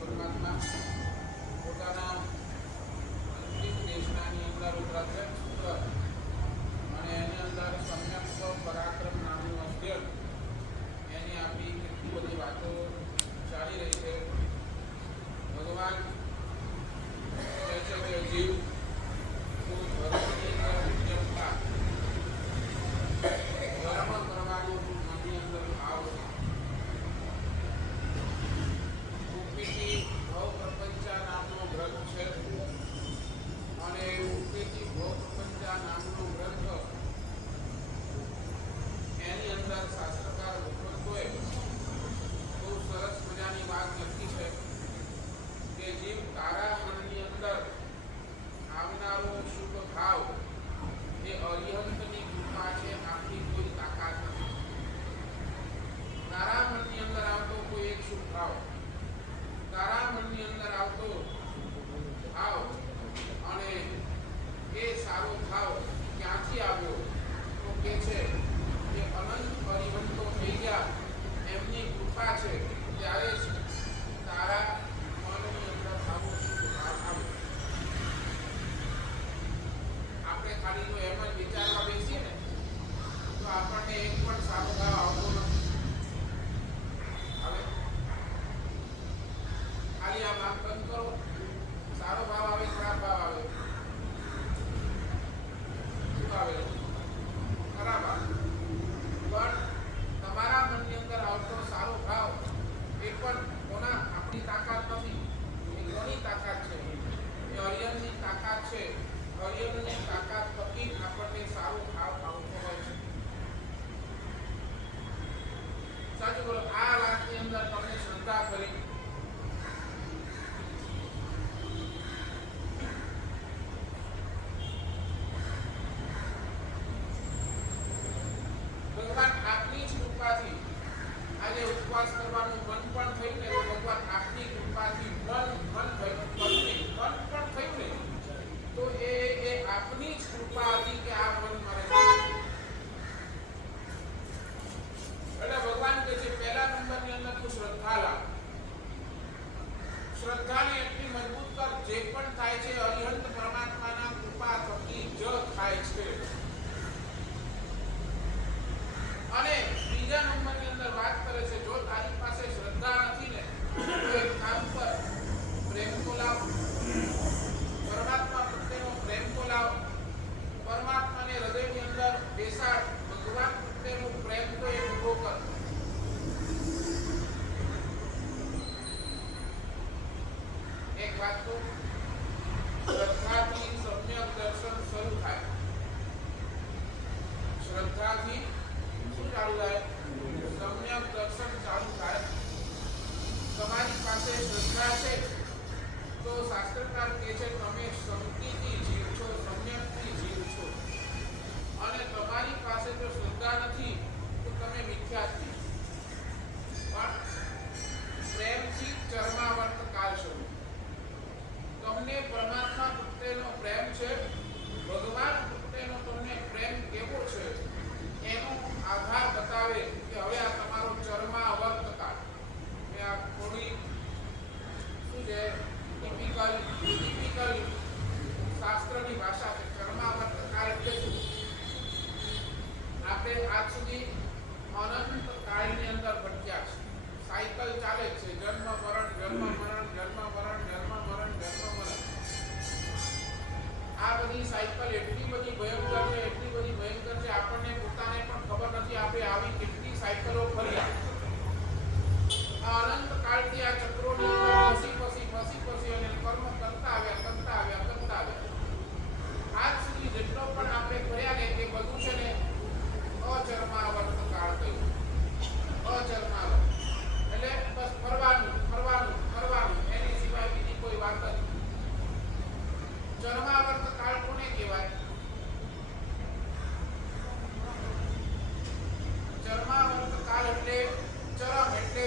પરમાત્મા પોતાના અંતિમ દેશનાની અંદર ઉતરાત્રે સૂત્ર અને એની અંદર સમ્યક પરાક્રમ નામનું અધ્યયન એની આપણી કેટલી બધી વાતો ચાલી રહી છે. ભગવાન કહે છે કે જીવ તું ધર્મની અંદર ઉદ્યમતા ધર્મ કરવાનું તું મનની અંદર ભાવ છે. ઉપીતિ ભવ પ્રપંચા નામનો ગ્રંથ છે અને ઉપીતિ ભવ પ્રપંચા નામનો ગ્રંથ એની અંદર શાસ્ત્રકાર ભગવંતોએ બહુ સરસ મજાની વાત લખી છે કે જીવ તારા મનની અંદર આવનારો શુભ ભાવ એ અરિહંતની કૃપા છે, આપણી કોઈ તાકાત નથી. તારા મનની અંદર આવતો કોઈ એક શુભ ભાવ, તારા મનની અંદર આવતો ભાવ અને એ સારો ભાવ ક્યાંથી આવ્યો તો કે છે કે અનંત પરિવર્તનો થઈ ગયા એમની કૃપા છે, ત્યારે તારા મનની અંદર આવો શુભ ભાવ આવ્યો. આપણે ખાલી જો એમ જ વિચારવા બેસીએ ને તો આપણને એક પણ સારો ભાવ આવતો નથી. હવે ખાલી આ વાત બંધ કરો, સારો ભાવ આવે, ખરાબ ભાવ આવે, શું આવે? ખરાબ આવે. પણ તમારા મનની અંદર આવતો સારો ભાવ એ પણ કોના આપણી તાકાત નથી, એ કોની તાકાત છે? એ અરિહંતની તાકાત છે. અરિહંતની તાકાત થકી આપણને સારો ભાવ આવતો હોય છે. સાચું બોલો. આ વાતની અંદર તમને શ્રદ્ધા કરી ભગવાન આપની જ કૃપાથી આજે ઉપવાસ કરવાનું મન પણ થયું ને તો ભગવાન આપની કૃપાથી મન પણ થયું ને તો એ આપની જ કૃપા હતી કે આ મન મરે છે. એટલે ભગવાન કહે છે પહેલા નંબરની અંદર તું શ્રદ્ધા લાવ. શ્રદ્ધાને એટલી મજબૂત કર, જે પણ થાય છે અરિહંત પરમાત્માના કૃપા થકી જ થાય છે. અને બીજા નંબરની અંદર વાત કરે છે જો તારી પાસે શ્રદ્ધા નથી ને તો એક કામ કર, પ્રેમ તો લાવ. પરમાત્મા પ્રત્યેનો પ્રેમ તો લાવ. પરમાત્માને હૃદયની અંદર બેસાડ. ભગવાન પ્રત્યેનો પ્રેમ તો એ ઉભો કર. એક વાત તો શ્રદ્ધાથી સમ્યક દર્શન શરૂ થાય. શ્રદ્ધાથી શું ચાલુ થાય? સમ્યક દર્શન ચાલુ થાય. તમારી પાસે શ્રદ્ધા છે તો શાસ્ત્રકાર કહે છે તમે શક્તિથી જીવ છો, સમ્યકથી જીવ છો. અને તમારી પાસે જો શ્રદ્ધા નથી તો તમે મિથ્યાથી. પણ પ્રેમથી ચરમાવર્ત કાળ શરૂ. તમને પરમાત્મા પ્રત્યેનો પ્રેમ છે, ભગવાન પ્રત્યેનો તમને પ્રેમ કેવો છે એનો આધાર બતાવે કે હવે આ તમારો ચરમાવર્ત કાળ. આ થોડી શું છે ટિપિકલ શાસ્ત્રની ભાષા છે. ચરમાવર્ત કાળ એટલે શું? આપણે આજ સુધી અનંત કાળની અંદર ભટક્યા છે. સાયકલ ચાલે છે, જન્મ મરણ, જન્મ મરણ, જન્મ મરણ, જન્મ મરણ, જન્મ મરણ. આ બધી સાયકલ એટલી બધી ભયંકર છે, એટલી બધી ભયંકર છે, આપણને પોતાને પણ ખબર નથી આપણે આવી કેટલી સાયકલો ફર્યા. આ અનંત કાળથી આ ચક્રોની અંદર ફસી અને કર્મ કરતા આવ્યા. આજ સુધી જેટલો પણ આપણે કર્યા ને એ બધું છે ને અચરમાવર્ત કાળ કહ્યું. અચરમાવર્ત એટલે બસ ફરવાનું એની સિવાય બીજી કોઈ વાત નથી. ચરમાવર્ત કાળ કોને કહેવાય? ચરમાવર્ત કાળ એટલે ચરમ એટલે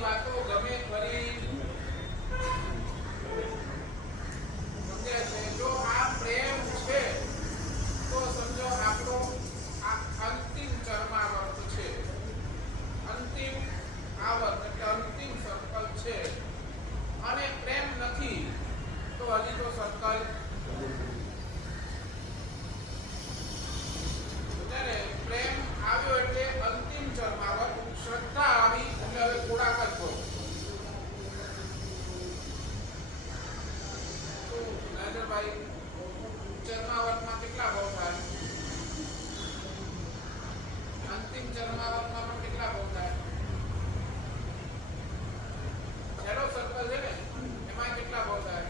બધી વાતો ગમે કરી સમજે છે. જો આ પ્રેમ છે તો સમજો આપણો આ અંતિમ ચરમાવર્ત છે, અંતિમ આવર્ત એટલે અંતિમ સર્કલ છે. અને પ્રેમ નથી તો હજી તો સર્કલ પ્રેમ આવ્યો એટલે અંતિમ ચરમાવર્ત, શ્રદ્ધા આવી એટલે હવે થોડાક જ ભોગ. નરેન્દ્રભાઈ, ચરમાવર્તમાં કેટલા ભોગ થાય? અંતિમ ચરમાવર્તમાં પણ કેટલા ભોગ થાય? છેલ્લો સર્કલ છે ને એમાં કેટલા ભોગ થાય?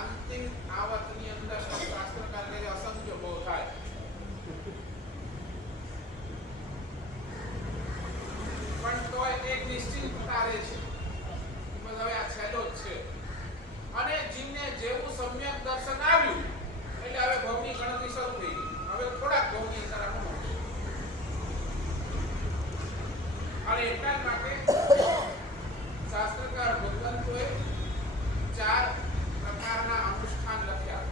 અંતિમ આવર્તની અંદર શાસ્ત્રકાર કહે અસંખ્ય ભોગ થાય. પણ તોય એક નિશ્ચિતતા રહે છે બસ હવે આ છેલ્લો જ છે. અને જીવને જેવું સમ્યક દર્શન આવ્યું એટલે હવે ભવની ગણતરી શરૂ થઈ ગઈ. હવે થોડાક ભવની અંદર આપણે અને એટલા જ માટે શાસ્ત્રકાર ભગવંતોએ 4 પ્રકારના અનુષ્ઠાન લખ્યા.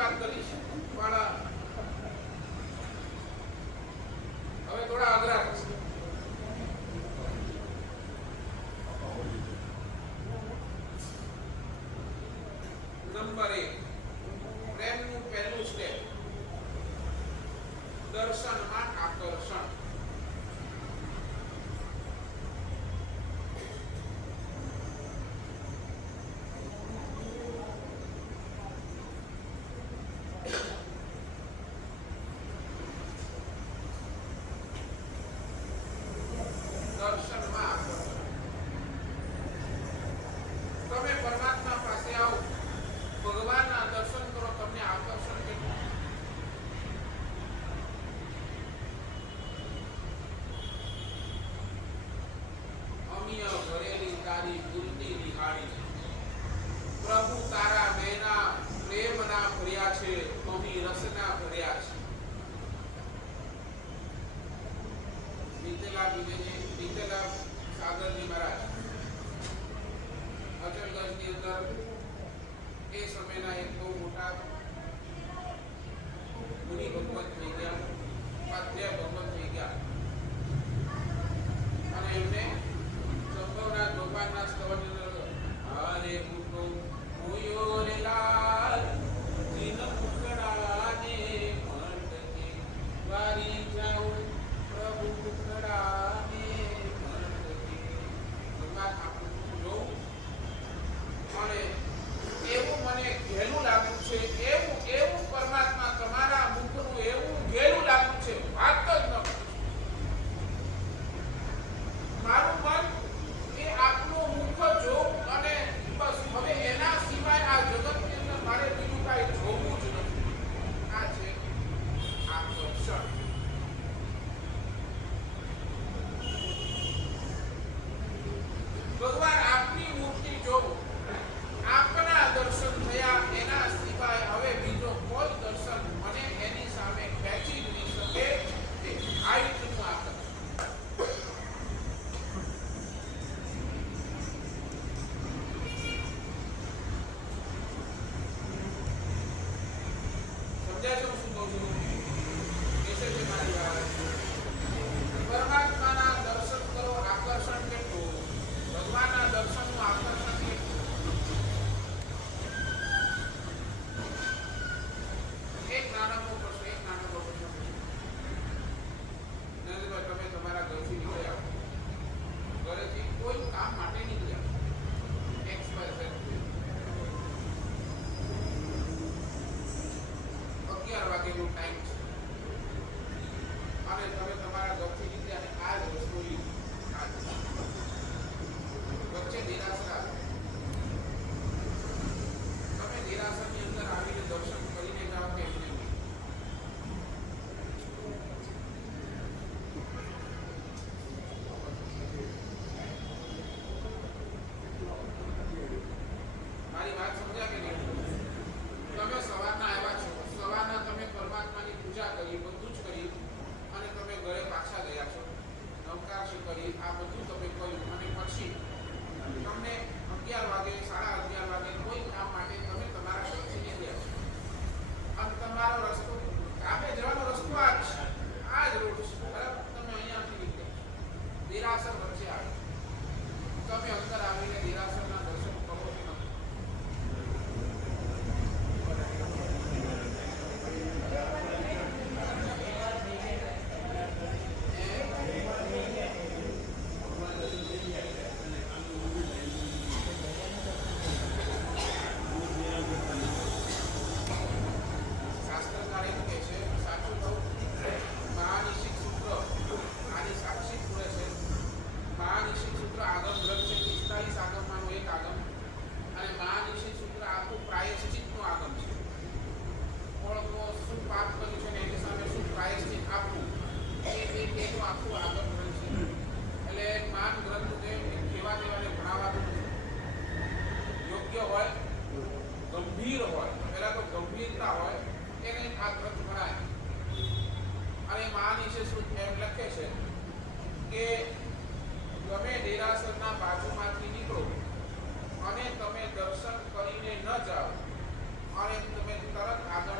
વાત કરીશ પણ હવે થોડા અઘરા થશે. નંબર 1, પ્રેમનું પહેલું સ્ટેપ, દર્શનમાં આકર્ષણ. દર્શનમાં આકર્ષણ. તમે પરમાત્મા પાસે આવો, ભગવાનના દર્શન કરો, તમને આકર્ષણ કેટલું. અમિય ભરેલી તારી મૂર્તિ નિહાળી, પ્રભુ તારા નૈના પ્રેમના ભર્યા છે, અમી રસના ભર્યા છે. બીતેલા સાગરજી મહારાજ અચલગંજની અંદર એ સમયના એક બહુ મોટા મુનિ ભગવત થઈ ગયા, ઉપાધ્યાય ભગવત થઈ ગયા, અને એમને સંભવના ગોપાલના સ્તવનની અંદર હરે મુકો હોયો રે લાલ જીન મુકડાને મંડકે વારી જાઉં પ્રભુ મુકડાને મંડકે. ભગવાન આપણું જોઉં અને એવું મને ઘેલું લાગ્યું છે, એવું પરમાત્મા તમારા મુખનું એવું ઘેલું લાગ્યું છે, વાત જ ન કરો. મારું મન એ આપનું મુખ જોઉં અને બસ, હવે એના સિવાય આ જગતની અંદર મારે બીજું કાંઈ જોવું જ નથી. આ છે આકર્ષણ. ભગવાન આપની મૂર્તિ જોવું, આપના દર્શન થયા, એના સિવાય હવે બીજો કોઈ દર્શન મને એની સામે ખેંચી જ નહીં શકે. તે હાઈટનું આકર્ષણ. સમજાય છે હું શું કહું છું? કેસે છે મારી વાત? પરમાત્માના દર્શન કરો, આકર્ષણ કેટલું. ભગવાનના દર્શનનું આકર્ષણ કેટલું. એક નાનકડો પ્રશ્ન નરેન્દ્રભાઈ, તમે તમારા ઘરથી નીકળ્યા, ઘરેથી કોઈ કામ માટે નીકળ્યા, XYZ 11 વાગ્યાનો ટાઈમ છે, અને તમે તમારા ઘરથી નીકળ્યા અને આ જ વસ્તુ લીધી, વચ્ચે દેરાસર આવે, તમે દેરાસરની અંદર આવીને દર્શન કરીને જાઓ કે એમને મારી વાત સમજ્યા કે નહીં? તમે સવારના આવ્યા છો, સવારના તમે પરમાત્માની પૂજા કરી, બધું જ કરી, અને તમે ઘરે પાછા ગયા છો, નવકાશી કરી, આ બધું તમે કર્યું, અને પછી તમને 11 વાગે 11:30 વાગે કોઈ કામ માટે તમે તમારા ઘરથી નીકળ્યા છો, અને તમારો રસ્તો, કામે જવાનો રસ્તો આ જ છે, આ જ રોડ છે, બરાબર? તમે અહીંયાથી નીકળ્યા છો, દેરાસર વચ્ચે આવે, તમે અંદર આવીને દેરાસરના દર્શન કરો કે નથી? શાસ્ત્રકાર એમ કહે છે, સાચું કહું, મહાનિશિક સૂત્ર આની સાક્ષી પૂરે છે. મહાનિશિક સૂત્ર આગમ ગ્રંથ છે, 45 આગમમાંનું એક આગમ, અને મહાનિશિક સૂત્ર આખું પ્રાયશ્ચિતનું આગમ છે. ઓળખો શું પાપ કર્યું છે ને એની સામે શું પ્રાયશ્ચિત આપવું, એનું આખું આગમ ગ્રંથ છે. એટલે મહાન ગ્રંથ છે, કેવા દેવાને ભણાવવાનું યોગ્ય હોય, ગંભીર હોય, પહેલા તો ગંભીરતા હોય, એને આ ગ્રંથ ભણાય. અને મહાનિશિક સૂત્ર એમ લખે છે કે તમે દેરાસરના બાજુમાંથી નીકળો અને તમે દર્શન કરીને ન જાઓ, અને તમે તરત આગળ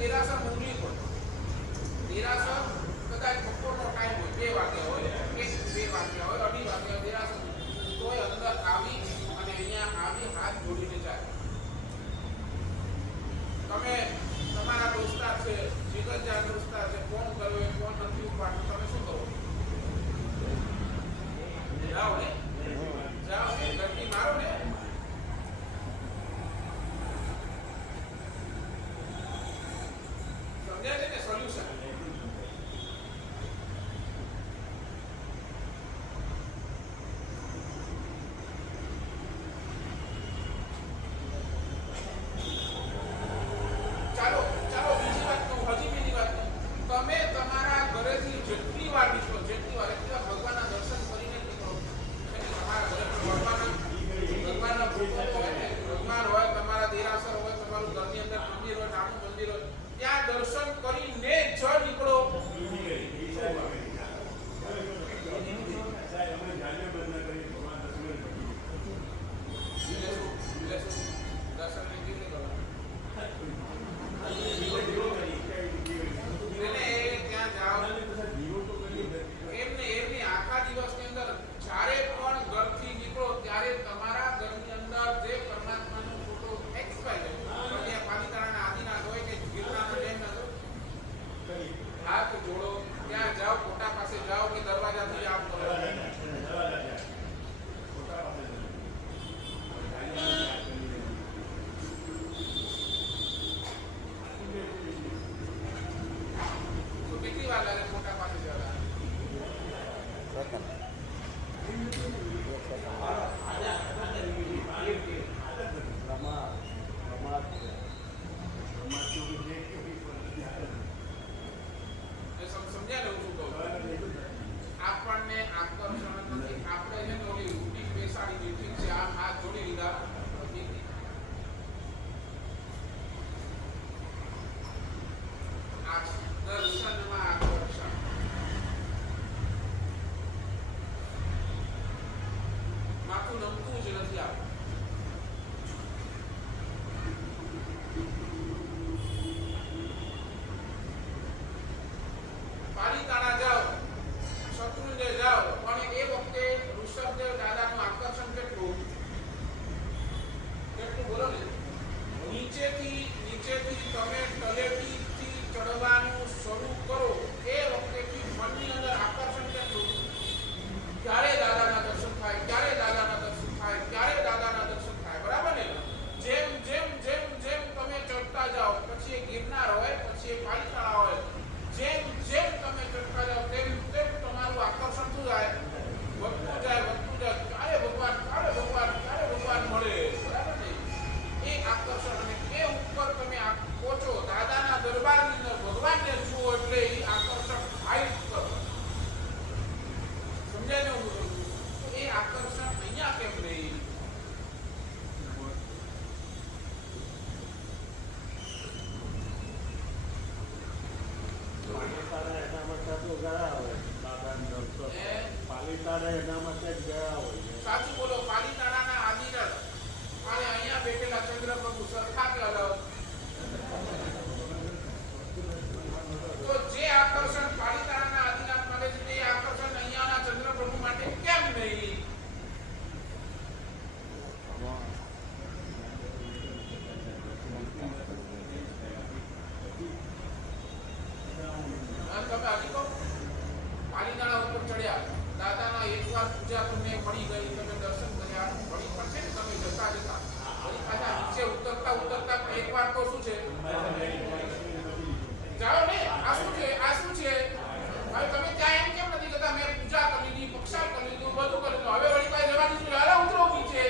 દેરાસર મોકલી પડે. દેરાસર કદાચ બપોરનો ટાઈમ હોય, 2 વાગ્યા હોય, 2 વાગ્યા હોય, 2:30 વાગ્યા દેરાસર તોય અંદર આવી અને અહીંયા આવી હાથ જોડીને જાય. તમે તમારા દોસ્તાર છે, જીગરજાન દોસ્તાર છે, ફોન કર્યો એ ફોન નથી ઉપાડતો, તમે શું કરો? જાઓ ને, જાઓ ને, ગરમી મારો ને. સમજાય છે ને સોલ્યુશન? ચાલો ચાલો બીજી વાત કહું, હજી બીજી વાત કહું. તમે તમારા ઘરેથી જેટલી વાર નીકળો, એટલી વાર ભગવાનના દર્શન કરીને નીકળો. તમારા ઘરે ભગવાનના ફોટો હોય ને, ભગવાન હોય, તમારા દેરાસર હોય, તમારું ઘરની અંદર મંદિર હોય, નાનું મંદિર હોય, ત્યાં દર્શન કરીને જ નીકળો. દર્શન નહીં કરવા ત્યાં જાઓ. એમની આખા દિવસની અંદર જ્યારે પણ ઘરથી નીકળો ત્યારે તમારા ઘરની અંદર જે પરમાત્માનો ફોટો એક્સપાયર છે, પાલીતાણાના આદિનાથ હોય કે ગિરનારના ડેમના હોય, હાથ જોડો, ત્યાં જાઓ, ફોટા પાસે જાઓ કે દરવાજાથી આપ કરો. કેટલી વાર લાગે ફોટા પાસે જવા? સમજ્યા ને શું કહું? આપણને આકર્ષણ નથી. આપણે છે ને ઓલી રૂટીન બેસાડી દીધી છે, આમ હાથ જોડી લીધા. દર્શનમાં આકર્ષણ. માથું નમતું જ નથી આપણું. પાલીતાણા જાઓ, શત્રુંજય જાઓ, પણ એ વખતે ઋષભદેવ દાદાનું આકર્ષણ કેટલું બોલો ને. નીચેથી તમે તલેટીથી ચડવાનું શરૂ કરો એ વખતેથી મનની અંદર આકર્ષણ કેટલું, ક્યારે દાદાના દર્શન થાય, ક્યારે દાદાના દર્શન થાય, ક્યારે દાદાના દર્શન થાય. બરાબર ને? જેમ જેમ જેમ જેમ તમે ચડતા જાઓ, પછી એ ગિરનાર હોય, પછી એ પાલીતાણા હોય, જેમ જેમ તમે ચડતા જાઓ તેમ તેમ તમારું આકર્ષણ શું જાય? વધતું જાય, વધતું જાય. ક્યારે ભગવાન, ક્યારે ભગવાન, ક્યારે ભગવાન મળે. બરાબર ને? એ આકર્ષણ. અને એ ઉપર તમે પહોંચો, દાદાના દરબારની અંદર ભગવાનને જુઓ એટલે એ આકર્ષણ હાઈટ કરો. સમજાય ને? એ આકર્ષણ અહીંયા કેમ નહીં? સાચું બોલો. પાલીતાણાના આદિનાથ અને અહીંયા બેઠેલા ચંદ્રપ્રભુ સરખા કે અલગ? તો જે આકર્ષણ પાલીતાણાના આદિનાથ માટે છે, તે આકર્ષણ અહીંયાના ચંદ્રપ્રભુ માટે કેમ નહીં? તમે હજી કહો, પાલીતાણા ઉપર ચડ્યા, દાદાના એકવાર પૂજા તમને મળી ગઈ, તમે દર્શન કર્યા, વળી પણ છે ને તમે જતા જતા વળી પાછા નીચે ઉતરતા એકવાર તો શું છે? જાઓ ને. આ શું છે? હવે તમે ત્યાં એમ કેમ નથી કહેતા મેં પૂજા કરી લીધી, પક્ષાલ કરી લીધું, બધું કરી લીધું, હવે વળી પાછી જવા દીધું, હાલો ઉતરો નીચે.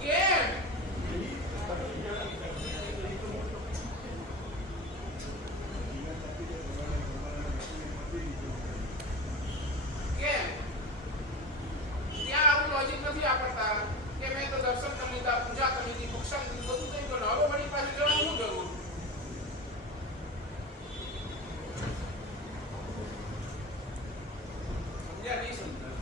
કેમ? ત્યાં આવું લોજિક નથી આપતા કે મેં તો દર્શન કરી લીધા, પૂજા કરી લીધી, પક્ષાલ કરી લીધું, બધું થઈ ગયું, હવે વળી પાછી જવાનું શું જરૂર? સમજ્યા નહીં? સમજ્યા?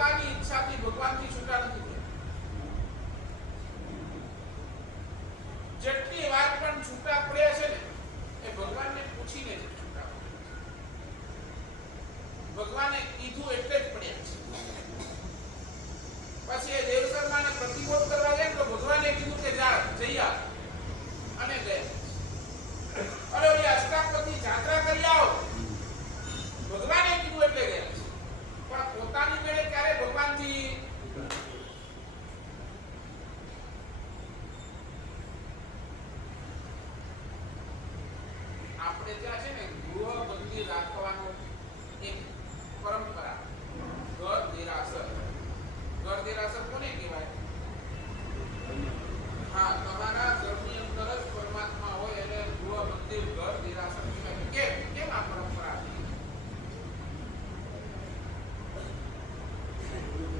પોતાની ઈચ્છાથી ભગવાનથી છૂટા નથી થયા. જેટલી વાર પણ છૂટા પડ્યા છે ને એ ભગવાનને પૂછીને જ છૂટા પડ્યા. ભગવાને કીધું એટલે જ પડ્યા છે. પછી એ દેવશર્માને પ્રતિબોધ કરવા જાય તો ભગવાને કીધું કે જા જઈ આવ અને ગયા. અરે ઓલી અષ્ટાપદી જાત્રા કરી આવો ભગવાને કીધું એટલે ગયા છે. પણ પોતાની મેળે ક્યારે ભગવાનથી આપણે ત્યાં છે ને ગૃહ બંદી રાખવાનો એક પરંપરા ઘર દેરાસર. ઘર દેરાસર કોને કહેવાય? હા, તમારા ઘરની અંદર જ પરમાત્મા હોય એટલે ગૃહ મંદિર ઘર દેરાસર કહેવાય. કેમ આ પરંપરા હતી?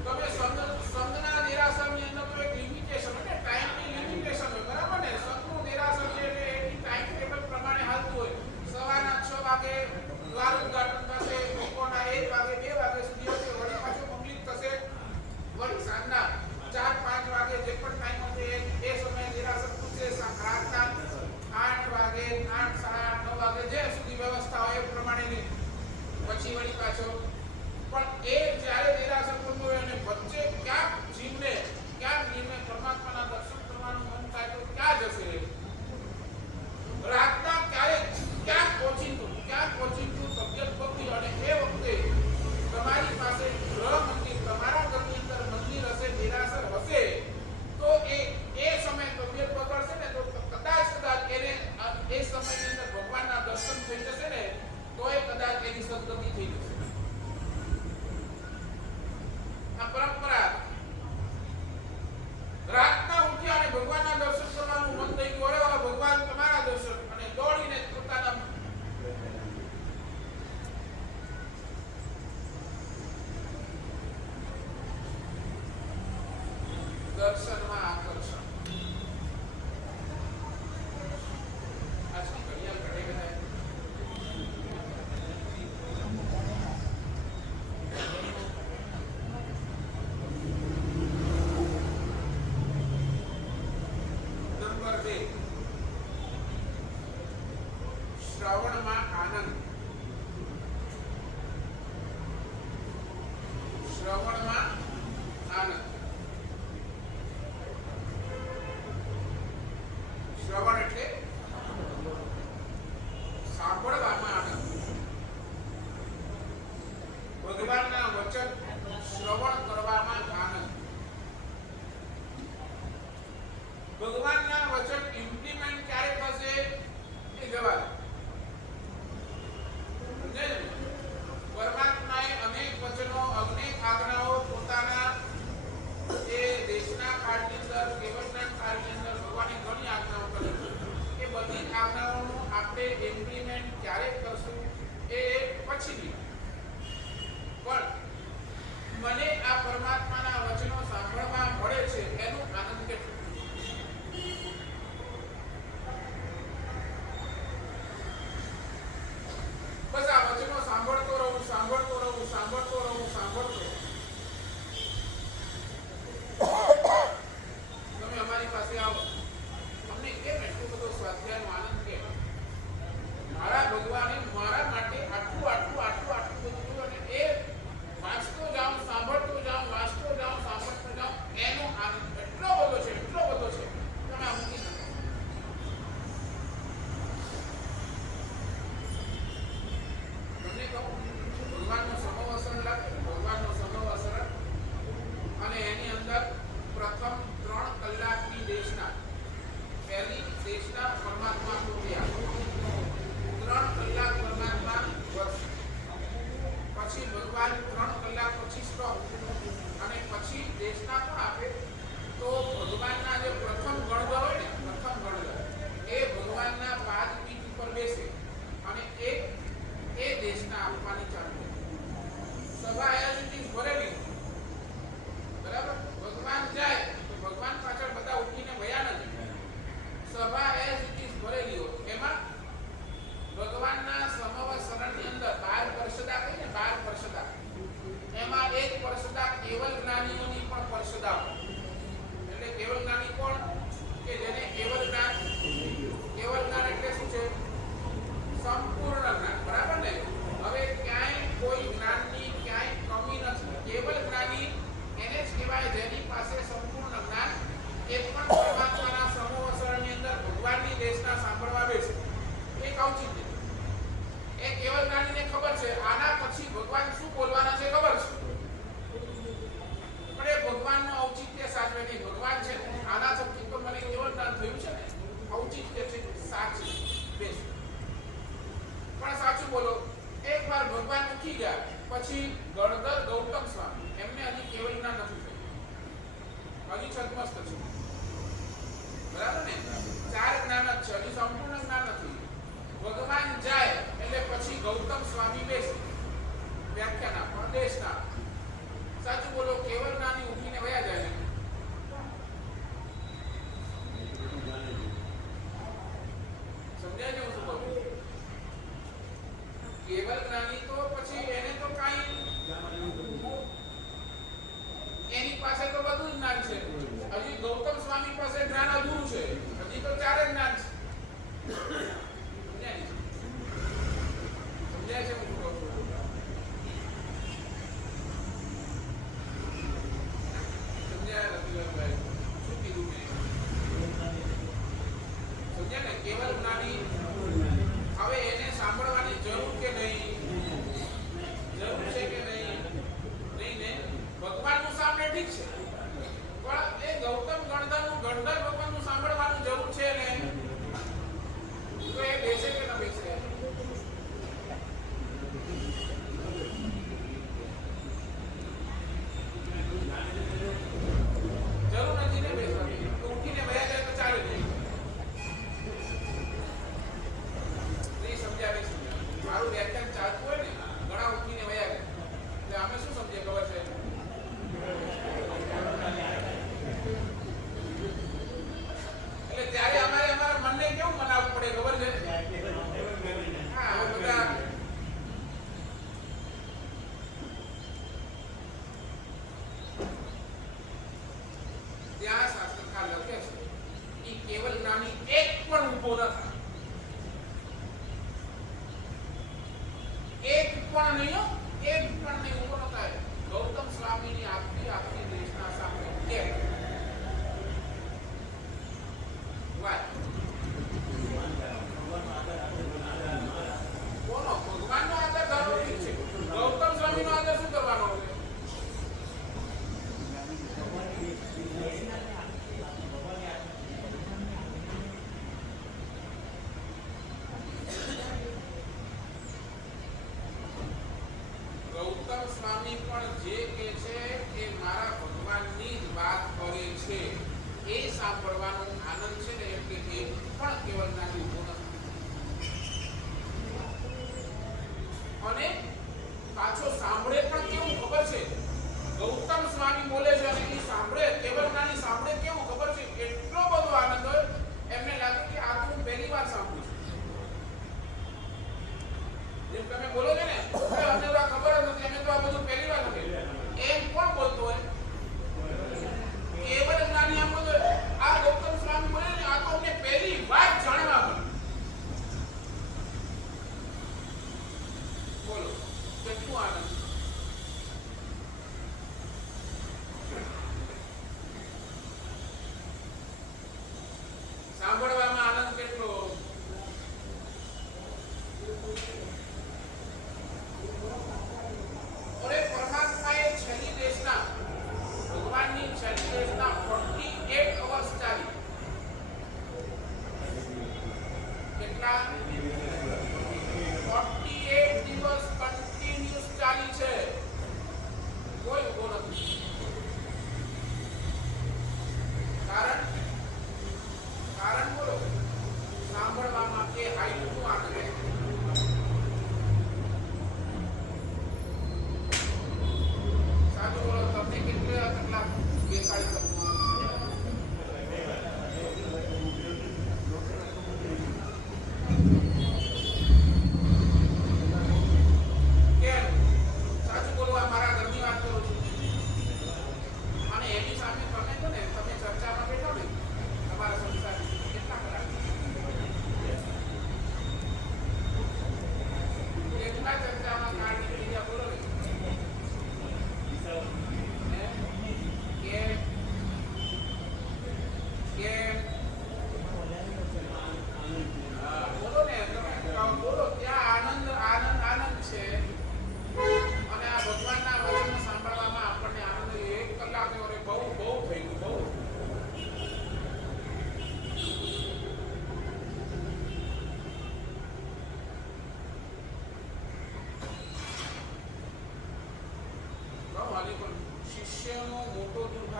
તમે સંતના દેરાસરની અંદર તો એક લિમિટેશન હોય ને, ટાઈમની લિમિટેશન હોય, બરાબર ને? સંતનું દેરાસર છે એટલે એની ટાઈમ ટેબલ પ્રમાણે હાલતું હોય. સવારના 6 વાગે દ્વાર ઉદ્ઘાટન થશે, બપોરના 1 વાગે 2 વાગે સુધી હશે, વળી પાછું કમ્પ્લીટ થશે, વળી સાંજના 4-5 વાગે જે પણ ટાઈમ હશે એ સમયે દેરાસર પૂછશે. રાતના 8 વાગે 8, 8:30, 9 વાગે જે સુધી વ્યવસ્થા હોય એ પ્રમાણેની પછી વળી પાછો. પણ એ જ્યારે દેરાસર પૂરું હોય અને વચ્ચે ક્યાંક જીવને પરમાત્માના દર્શન કરવાનું મન થાય તો ક્યાં જશે? રાતના ક્યાંક પહોંચીતું તબિયત બગડી અને એ વખતે તમારી પાસે ગૃહ મંદિર, તમારા ઘરની અંદર મંદિર હશે, દેરાસર હશે તો એ સમય તબિયત બગડશે ને તો કદાચ એને એ સમયની અંદર ભગવાનના દર્શન થઈ જશે ને તો એ કદાચ એની સદગતિ થઈ જશે. આ પરંપરા રાતના ઉઠ્યા અને ભગવાનના દર્શન કરવાનું મન થઈ ગયું. અરે ભગવાન તમારા દર્શન, અને દોડીને પોતાના દર્શનમાં આકર્ષણ. આજની ઘડિયાળ ઘડે ગણાય. નંબર 2, શ્રવણમાં આનંદ. શ્રવણમાં આનંદ. શ્રવણ એટલે સાંભળવામાં આનંદ. ભગવાનના વચન શ્રવણ કરવામાં આનંદ. ભગવાનના વચન ઇમ્પ્લિમેન્ટ ક્યારે થશે એ જવાબ. પરમાત્માએ અનેક વચનો, અનેક આજ્ઞાઓ પોતાના એ દેશના કાળની અંદર, કેવળના કાળની અંદર ભગવાને ઘણી આજ્ઞાઓ કરી. એ બધી આજ્ઞાઓનું આપણે ઇમ્પ્લિમેન્ટ ક્યારે કરશું એ પછીની. પણ મને આ પરમાત્માના વચનો સાંભળવા મળે છે એનું આનંદ કેટલું. બસ આ વચનો સાંભળતો રહું. તમે અમારી પાસે આવો, તમને કેમ એટલો બધો સ્વાધ્યાયનો આનંદ કેમ? મારા ભગવાને મારા માટે આટલું બધું અને એ વાંચતો જાઉં, સાંભળતો જાઉં, સાંભળતો જાઉં, એનો આનંદ એટલો બધો છે. તમે આ મૂકી શકો. તમને કહું, ભગવાનનો સમવસન લાગે, અને એની અંદર પ્રથમ 3 કલાકની દેશના પરમાત્મા પૂર્યા. 3 કલાક પરમાત્મા વર્ષ, પછી ભગવાન 3 કલાક પછી સ્ટોપ, અને પછી દેશના પણ આપે. તો ભગવાનના જે પ્રથમ ગણધર હોય ને, એ ભગવાનના પાદપીઠ ઉપર બેસે અને એ દેશના આપવાની ચાલુ કરે. સભા એઝ ભરેલી, બરાબર? ભગવાન જાય તો ભગવાન પાછળ બધા ઉઠીને વયા નથી. સભા એઝ ઇટ ઇઝ ભરેલી હોય. એમાં ભગવાનના સમવસરણની અંદર 12 વર્ષદા કહીને, 12 વર્ષદા, એમાં એક વર્ષદા કેવળ ઔચિત્ય. એ કેવલ જ્ઞાનીને ખબર છે આના પછી ભગવાન શું બોલવાના છે ખબર છે, પણ એ ભગવાનનું ઔચિત્ય સાચવે નહીં. ભગવાન છે આના થકી તો મને કેવલ જ્ઞાન થયું છે ને, ઔચિત્ય છે સાચું બેસ્ટ. પણ સાચું બોલો, એકવાર ભગવાન ઉઠી ગયા પછી ગણધર ગૌતમ સ્વામી એમને હજી કેવલ જ્ઞાન નથી થયું, હજી છદ્મસ્ત છે, બરાબર ને? ચાર જ્ઞાન જ છે, હજી સંપૂર્ણ જ્ઞાન નથી. ભગવાન જાય એટલે પછી ગૌતમ સ્વામી બેસે વ્યાખ્યાના પ્રદેશના. સાચું બોલો, કેવલ જ્ઞાની ઉઠીને વયા જાય ને? સમજાય ને હું શું કહું? કેવલ જ્ઞાની તો પછી એને તો કાઈ, એની પાસે તો બધું જ જ્ઞાન છે. હજી ગૌતમ સ્વામી પાસે જ્ઞાન અધૂરું છે, હજી તો ચાર જ્ઞાન છે. સમજાય છે હું શું કહું? સમજાય રવિભાઈ શું કીધું મેં? સમજ્યા ને? કેવલ જ્ઞાની હવે એને સાંભળવાની જરૂર કે નહીં? જરૂર છે કે નહીં? નહીં ને? ભગવાનનું સાંભળે ઠીક છે, પણ એ ગૌતમ ગણધર ભગવાનનું સાંભળવાનું જરૂર છે ને? તો એ બેસે કે ન બેસે? જરૂર નથી ને બેસવાની, તો ઉઠીને વયા જાય તો ચાલે નહીં. નહીં સમજ્યા? નહીં સમજ્યા? મારું વ્યાખ્યાન ચાલતું હોય ને, ઘણા ઉઠીને વયા ગયા એટલે અમે શું સમજીએ ખબર છે? એટલે ત્યારે અમારે અમારા મનને કેવું મનાવવું પડે ખબર છે? હા, બધા ત્યાં શાસ્ત્રકાર લખે છે કે કેવલ જ્ઞાની એક પણ ઊભો ન થાય, એક પણ નહીં, એક પણ નહીં ઊભો ન થાય. ગૌતમ સ્વામીની આખી દેશના સામે કેમ? કોનો? ભગવાનનો આદર કરવો ઠીક છે, ગૌતમ સ્વામીનો આદર શું કરવાનો છે? ગૌતમ સ્વામી પણ જે કહે છે એ મારા ભગવાનની જ વાત કરે છે, એ સાંભળવાનો આનંદ છે ને, એટલે એ પણ કેવલ જ્ઞાની ઊભો નથી. અને પાછો સાંભળે પણ કેવું ખબર છે? ગૌતમ સ્વામી બોલે છે અને એ સાંભળે, કેવલ જ્ઞાની સાંભળે કેવું ખબર છે? એટલો બધો આનંદ હોય, એમને લાગે કે આ તો હું પહેલી વાર સાંભળું છું. જેમ તમે બોલો છો ને, અમને તો આ ખબર જ નથી, અમે તો આ બધું પહેલી વાર સાંભળ્યું, એમ કોણ બોલતો હોય? કેવલ જ્ઞાની આમ બોલતો હોય, આ ગૌતમ સ્વામી બોલે ને, આ તો અમને પહેલી વાર જાણવા મળ્યું. બોલો કેટલું આનંદ! સાંભળવામાં આનંદ કેટલો! અરે પરમાત્માએ છેલ્લી દેશના, ભગવાનની છેલ્લી દેશના 48 અવર્સ ચાલી. કેટલા? 48 દિવસ કન્ટિન્યુઅસ ચાલી છે, કોઈ ઉભો નથી. કારણ બોલો, સાંભળવામાં કે આટલું આનંદ.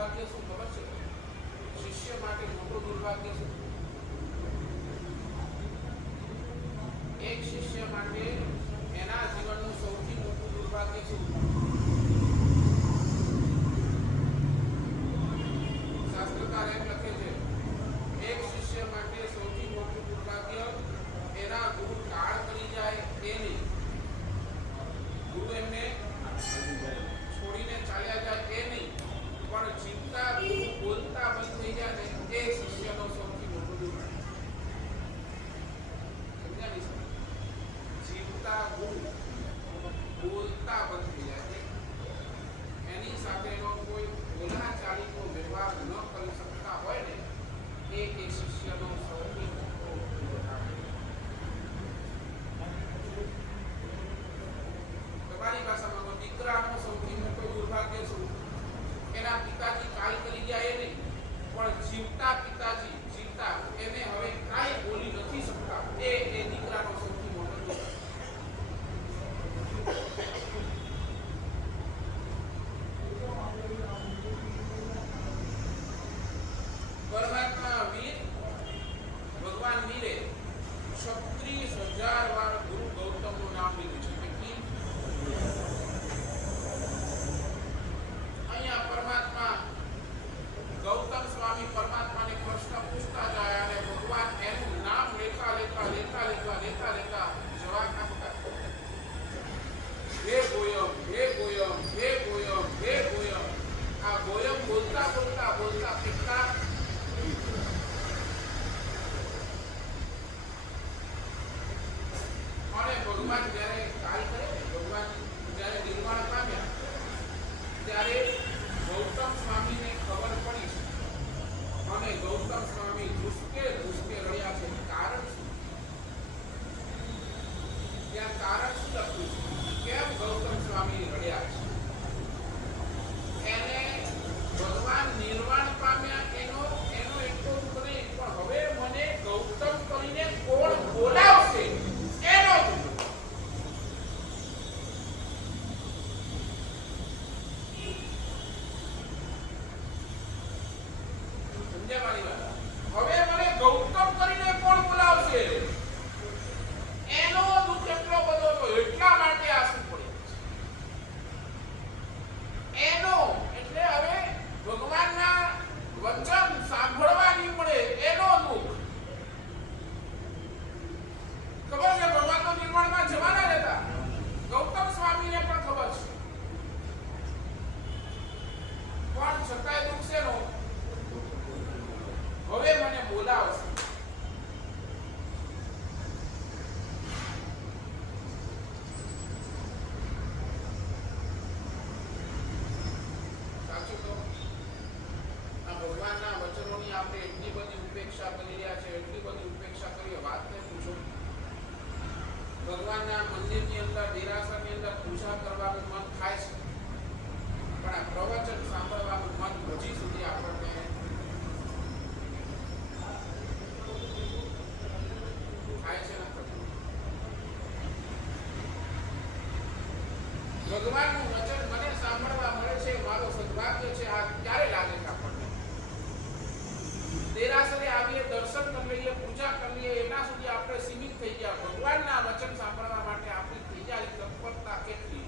દુર્ભાગ્ય શું ખબર છે? શિષ્ય માટે મોટું દુર્ભાગ્ય શું? એક શિષ્ય માટે એના જીવનનું સૌથી મોટું દુર્ભાગ્ય શું? શાસ્ત્રકાર એમ લખે છે, એક શિષ્ય માટે સૌથી મોટું દુર્ભાગ્ય એના ગુરુ કાળ કરી જાય એ નહીં, ગુરુ એમને છોડીને ચાલ્યા જાય એ નહીં, પણ જીવતા ગુરુ બોલતા બંધ થઈ જાય ને એ શિષ્યનો સૌથી મોટો દુર્ભાગ્ય. સમજાવી શકો? જીવતા ગુરુ બોલતા બંધ થઈ જાય, એની સાથેનો કોઈ બોલાચાલીનો વ્યવહાર ન કરી શકતા હોય ને એ શિષ્યનો સૌથી મોટો દુર્ભાગ્ય. તમારી ભાષામાં દીકરાનો સૌથી મોટો દુર્ભાગ્ય શું? એના પિતાજી કાલ કરી ગયા એ નહીં, પણ જીવતા પિતાજી જીવતા એને હવે કાંઈ બોલી નથી શકતા એ દીકરાનો સૌથી મોટો દુર્ભાગ્ય. પરમાત્મા વીર ભગવાન વીરે 36,000 વાર ગુરુ ગૌતમનું નામ લીધું છે. અહીંયા પરમાત્મા ગૌતમ સ્વામી પરમાત્માને પ્રશ્ન પૂછતા જાય અને ભગવાન એનું નામ લેતા જવાબ આપતા, હે ગોયમ, હે ગોયમ, હે ગોયમ, હે ગોયમ. આ ગોયમ બોલતા કેટલા અને ભગવાન જ્યારે કાલ કરે, ભગવાન જ્યારે નિર્વાણ પામ્યા ત્યારે ગૌતમ સ્વામીને ખબર પડી અને ગૌતમ સ્વામી ધુસકે રડ્યા છે. કારણ શું? ત્યાં કારણ શું લખ્યું છે? કેમ ગૌતમ સ્વામી રડ્યા છે? એને ભગવાન નિર્વાણ પામ્યા એનો એટલો દુઃખ નહીં, પણ હવે મને ગૌતમ કરીને કોણ બોલાવશે એનો દુઃખ. સમજાવવાની વાત. હવે મને ગૌતમ કરીને કોણ બોલાવશે એનો દુઃખ એટલો બધો હતો, એટલા માટે આંસુ પડે એનો. એટલે હવે ભગવાનના વચન સાંભળવા નહીં પડે એનો દુઃખ. ખબર છે ભગવાન તો નિર્વાણમાં જવાના જ હતા, ગૌતમ સ્વામીને પણ ખબર છે, પણ છતાંય દુઃખ શેનો? હવે મને બોલાવશે. સાચું તો આ ભગવાનના વચનોની આપણે એટલી બધી ઉપેક્ષા કરી રહ્યા છે, એટલી બધી ઉપેક્ષા કરીએ, વાત નહીં પૂછો. ભગવાનના મંદિરની અંદર, દેરાસરની અંદર પૂજા કરવાનું મન થાય છે, પણ આ પ્રવચન સાંભળવાનું મન હજી સુધી આપણને થાય છે. ભગવાનનું વચન મને સાંભળવા મળે છે, મારો સદભાગ્ય છે. આ ક્યારે લાગે છે આપણને? દેરાસરે આવીએ, દર્શન કરી લઈએ, પૂજા કરી લઈએ, એના સુધી આપણે સીમિત થઈ ગયા. ભગવાનના વચન સાંભળવા માટે આપણી થઈ જાય તત્પરતા કેટલી?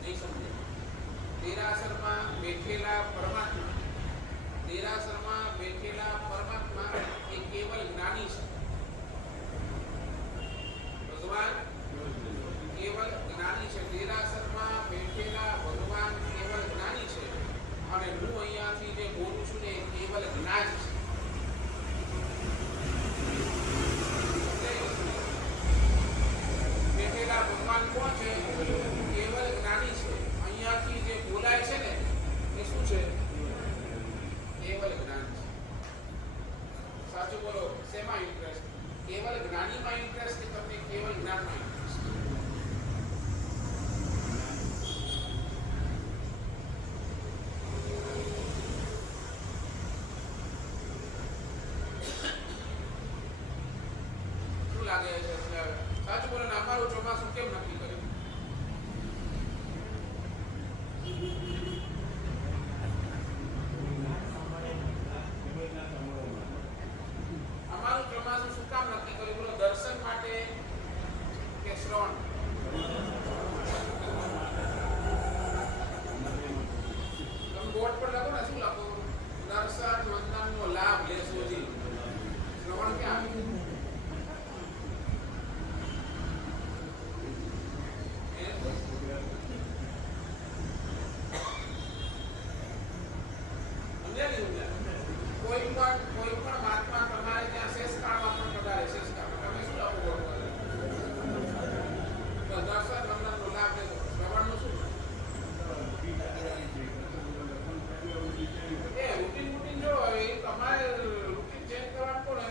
નહીં સમજે. દેરાસરમાં બેઠેલા પરમાત્મા, દેરાસરમાં બેઠેલા પરમાત્મા એ કેવલ જ્ઞાની છે. ભગવાન કેવલ જ્ઞાની છે. દેરાસરમાં બેઠેલા ભગવાન કેવલ જ્ઞાની છે અને હું અહીંયાથી જે બોલું છું ને એ કેવલ જ્ઞાન છે. બેઠેલા ભગવાન કોણ છે? કેવલ જ્ઞાની છે. અહીંયાથી જે બોલાય છે ને એ શું છે? કેવલ જ્ઞાન છે. સાચું બોલો, શેમાં ઇન્ટરેસ્ટ? કેવલ જ્ઞાનીમાં ઇન્ટરેસ્ટ કે તમને કેવલ જ્ઞાનમાં ઇન્ટરેસ્ટ? શું લાગે છે? સાચું બોલો ને, અમારું ચોમાસું કેમ નક્કી કર્યું? લેસોજી શ્રવણ ક્યાં આવ્યું? કોઈ પણ મહાત્મા તમારે ત્યાં શેષ કાળમાં પણ પધારે શેષ કાળમાં તમે શું આપો તો દર્શન વંદનનો લાભ લેજો. શ્રવણનું શું એ રૂટીન જો હવે તમારે રૂટીન ચેન્જ કરવાનું પડે.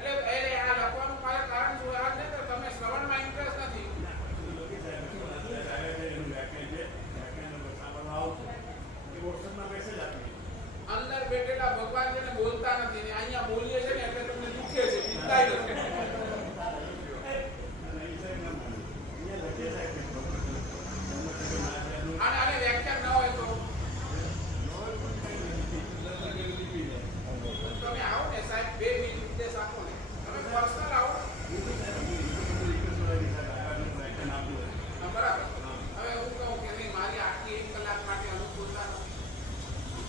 એટલે આ લખવાનું મારે કારણ શું આ નહીં તો તમે શ્રવણમાં ઇન્ટરેસ્ટ નથી. અંદર બેઠેલા ભગવાન જેને બોલતા નથી ને અહીંયા બોલીએ છે ને એટલે તમને દુખે છે પિતાય નથી. આને વ્યાખ્યાન ન હોય તો તમે આવો ને સાહેબ 2 મિનિટ ઉપદેશ આપો ને તમે પર્સનલ આવો. બરાબર. હવે હું કહું કે નહીં મારી આખી 1 કલાક માટે અનુકૂળતા નથી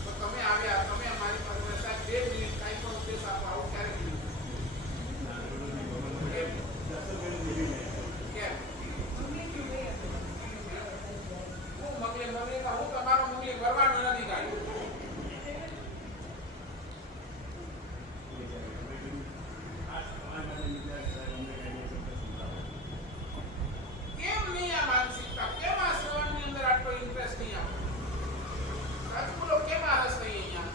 તો તમે આવ્યા તમે અમારી પાસે સાહેબ 2 મિનિટ કાંઈ પણ ઉપદેશ આપો. આવું ક્યારે કીધું? કેમ હું તમારો મુગલી ભરવાનું નથી કાઢ્યું. કેમ નહીં આ માનસિકતા? કેમ આ શ્રવણની અંદર આટલો ઇન્ટરેસ્ટ નહીં આપો? સાચું બોલો, કેમ આ રસ નહીં અહીંયા?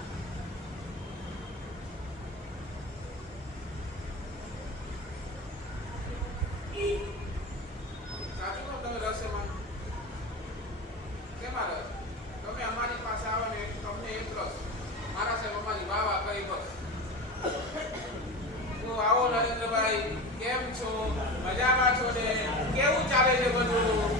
સાચું બોલો, તમે રસ એમાં કેમ આ રસ? તમે અમારી પાસે આવો ને તમને એક રસ મારા સાહેબ અમારી વાવા કરી બસ. તો આવો નરેન્દ્રભાઈ, કેમ છો? મજામાં છો ને? કેવું ચાલે છે બધું?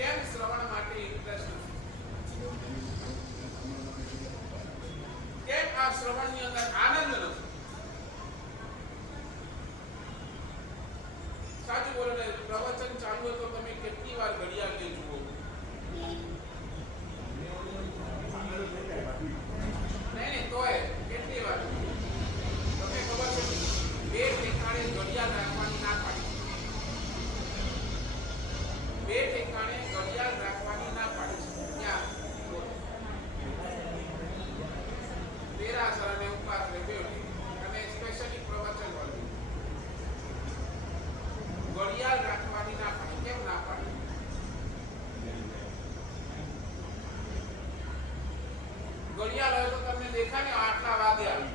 કેમ શ્રવણ માટે ઇન્ટરેસ્ટ નથી? કેમ આ શ્રવણની અંદર આનંદ નથી? સાચું બોલો ને, પ્રવચન ચાલુ હોય તો તમે કેટલી વાર ઘડિયાળ લઈ જુઓ? નહીં તોય કેટલી વાર તમે ખબર છે 2 ઠેકાણે ઘડિયાળ રાખવાની ના પાડી. 2 ઠેકાણે ઘડિયાળ રાખવાની ના પાડી છે. ક્યાં? દેરાસર અને ઉપાસને બેઠી અને સ્પેશિયલી પ્રવચન વાળું ઘડિયાળ રાખવાની ના પાડી. કેમ ના પાડી? ઘડિયાળ હોય તો તમને દેખાય ને આટલા વાગ્યા.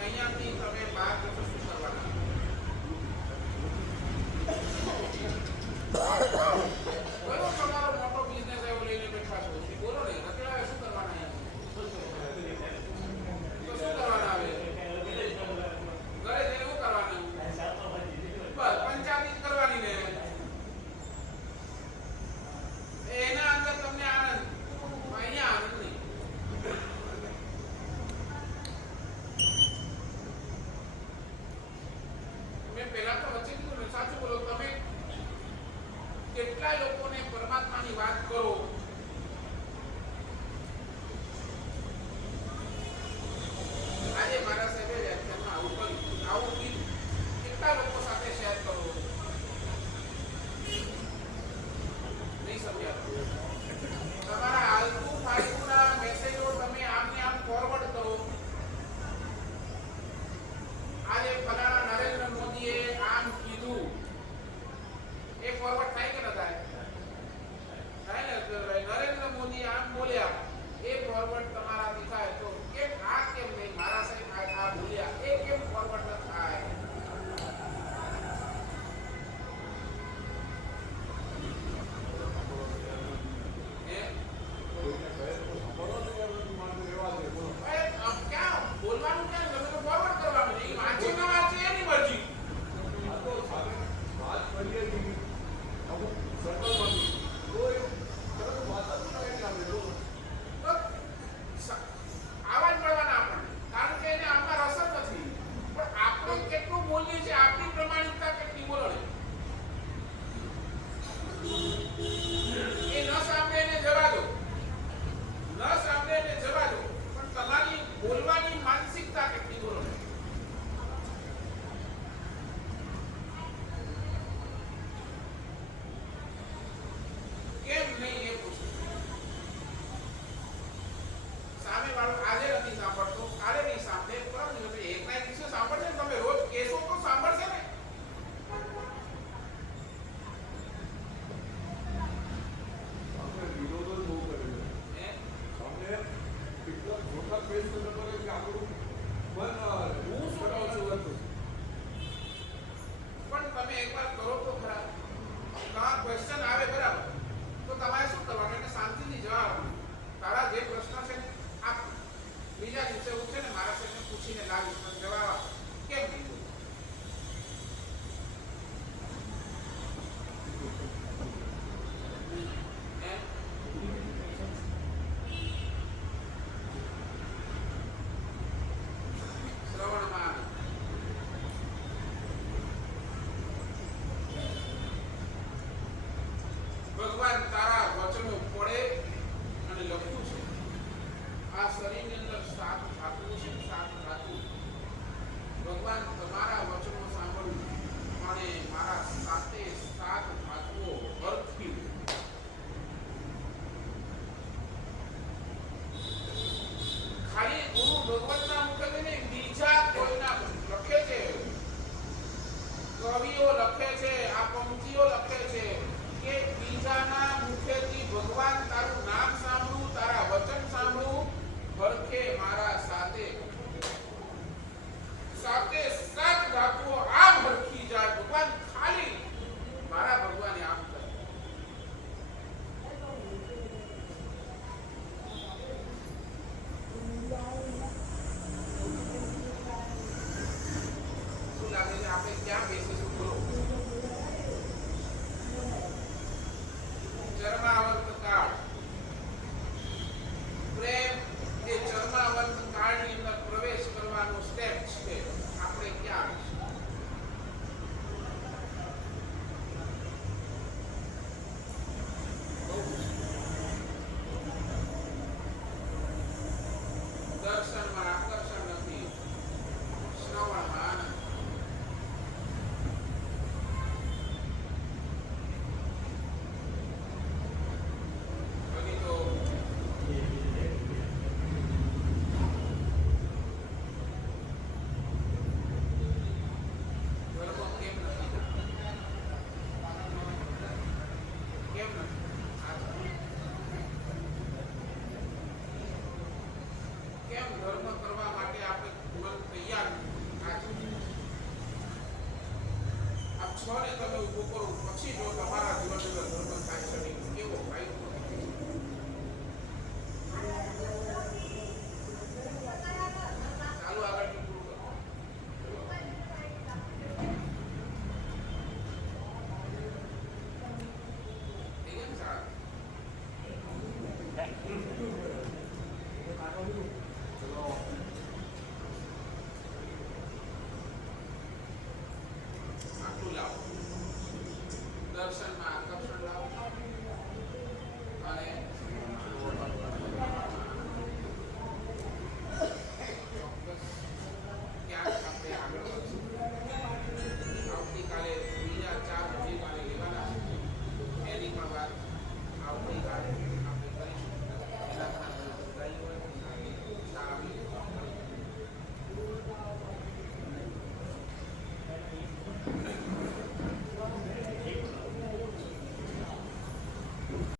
અહીંયાથી તમે બહાર જશો શું કરવાના? કયો તમારો મોટો બિઝનેસ એવો લઈને બેઠા છો? બોલો ને, રખડાવે શું કરવાના? તો શું કરવાના? આવે ઘરે જઈને શું કરવાનું? બસ પંચાયતી જ કરવાની ને. એના અંદર તમને આનંદ, અહીંયા આનંદ નહીં. પહેલા તો વચ્ચે કીધું ને, સાચું બોલો, તમે કેટલાય લોકોને પરમાત્માની વાત કરો આજે મારા સાહેબે વ્યાખ્યાનમાં આવું કર્યું, આવું કીધું, કેટલા લોકો સાથે શેર કરો, નહીં સમજ્યા? તમારા આલતુ ફાલતુના મેસેજો તમે આમને આમ ફોરવર્ડ કરો. આજે ફલાણા નરેન્દ્ર મોદીએ આમ કીધું, એક ફોરવર્ડ થાય કે ન થાય? થાય ને. નરેન્દ્ર મોદી આમ બોલ્યા એ ફોરવર્ડ તમારાથી થાય તો કેમ આ કેમ નહીં મારા સાહેબ આ બોલ્યા એ કેમ ફોરવર્ડ ન થાય? બોલવાનું ક્યાં તમે તો ફોરવર્ડ કરવાનું છે. વાંચે ન વાંચે એની મરજી. આ તો સામે વાત કરીએ છીએ અમુક સર્કલમાંથી કોઈ તરત વાત જ નહીં આવે તો આવા જ મળવાના આપણને, કારણ કે એને આમાં રસ જ નથી. પણ આપણે કેટલું બોલીએ છીએ, આપણી પ્રમાણિકતા કેટલી બોલણી એ ન સાંભળે એને જવા દો, ન સાંભળે એને જવા દો, પણ તમારી બોલવાની માનસિકતા કેટલી બોલણી. કેમ નહીં એ પૂછો. સામે વાળો આજે નથી સાંભળતો, કાલે નહીં સાંભળે, પરમ દિવસે એકના દિવસે સાંભળશે ને તમે રોજ કેસો તો સાંભળશે ને. સામે વિરોધ જ બહુ કરે છે. સામે કેટલા મોટા પેજ તો કરે કે આપણું મન હું શું કહું છું? પણ તમે એકવાર કરો તો ખરા. તમારા ક્વેશ્ચન આવે બરાબર તો તમારે શું કરવાનું? એને શાંતિથી જવાબ આપવાનો. તારા જે પ્રશ્ન છે ને આપ બીજા દિવસે ઉઠે ને મારા સાહેબને પૂછીને લાવીશ.